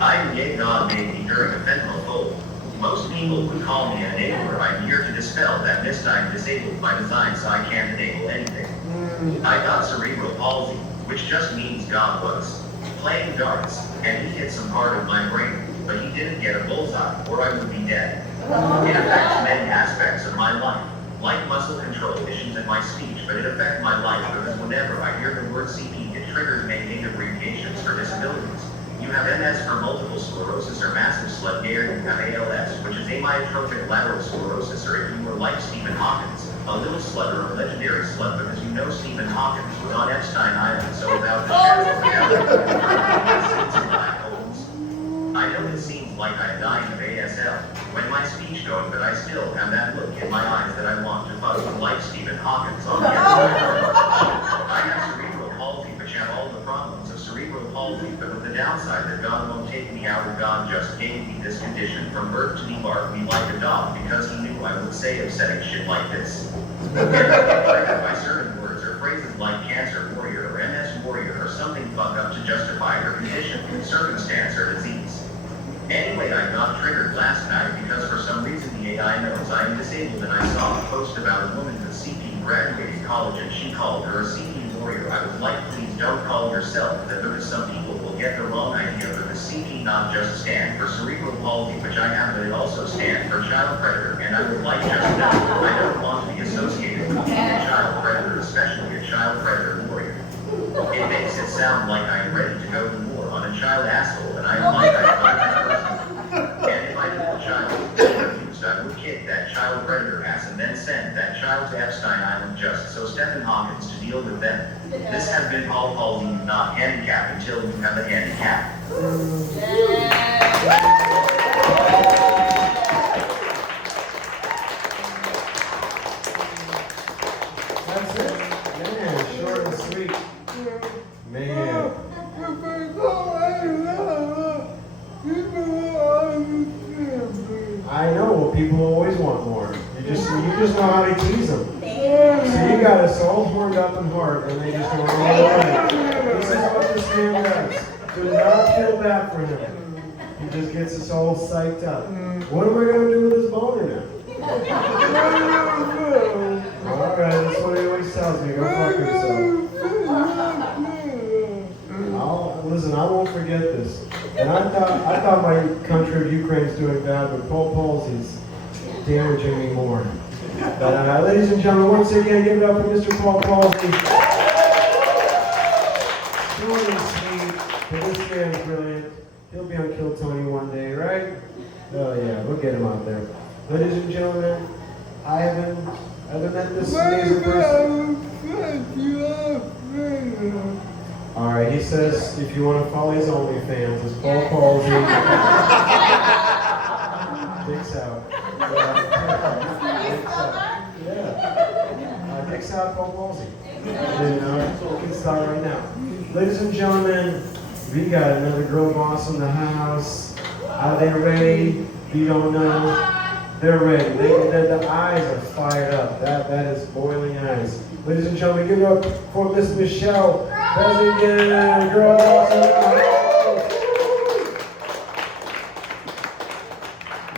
I am gay. God made me during a fentanyl fold. Most people would call me an enabler. I'm here to dispel that mist. I'm disabled by design, so I can't enable anything. I got cerebral palsy, which just means God was playing darts, and he hit some part of my brain, but he didn't get a bullseye, or I would be dead. It affects many aspects of my life, like muscle control issues and my speech, but it affects my life because whenever I hear the word CP, it triggers many abbreviations for disabilities. You have MS for multiple sclerosis or massive slug gear. You have ALS, which is amyotrophic lateral sclerosis, or if you were like Stephen Hawkins, a little slug or a legendary slug, because you know Stephen Hawkins was on Epstein Island, so without the shadow of doubt, I know it seems like I'm dying of ASL when my speech going, but I still have that look in my eyes that I want to fuck with like Stephen Hawkins on the outside. I have cerebral palsy, which have all the problems of cerebral palsy, but with the downside that God won't take me out, or God just gave me this condition from birth to debark me like a dog because he knew I would say upsetting shit like this. And by certain words or phrases like cancer warrior or MS warrior or something fuck up to justify her condition, circumstance, or disease. Anyway, I got triggered last night because for some reason the AI knows I am disabled, and I saw a post about a woman who CP graduated college and she called her a CP warrior. I was like, please don't call yourself that, because some people will get the wrong idea that the CP not just stand for cerebral palsy, which I have, but it also stands for child predator, and I would like just know I don't want to be associated with being a child predator, especially a child predator warrior. It makes it sound like I am ready to go to war on a child asshole, and I am like I'm not that person. And if I knew a child was abused, I would kick that child predator ass and then send that child to Epstein Island just so Stephen Hawkins to deal with them. This has been Paul Palsy, not handicap until you have a handicap. That's it. Man, short and sweet. Man. I know, people always want more. You just know how to tease them. So you got us all horned up and hard, and they just want all the way. This is what this man does. Do not feel bad for him. He just gets us all psyched up. What am I going to do with this boner now? Alright, that's what he always tells me. Go fuck yourself. Listen, I won't forget this. And I thought my country of Ukraine's doing bad, but Paul Palsy's damaging me more. But ladies and gentlemen, once again, give it up for Mr. Paul Palsy. Short and sweet, but this man's brilliant. He'll be on Kill Tony one day, right? Oh yeah, we'll get him out there. Ladies and gentlemen, I haven't met this amazing person. Alright, he says if you want to follow his OnlyFans, it's Paul Palsy. Dicks out. Dicks out, Paul Palsy. And we can start right now. Ladies and gentlemen, we got another girl boss in the house. Are they ready? You don't know. They're ready. The eyes are fired up. That is boiling eyes. Ladies and gentlemen, give it up for Miss Michelle Bessigan, girl boss in the house.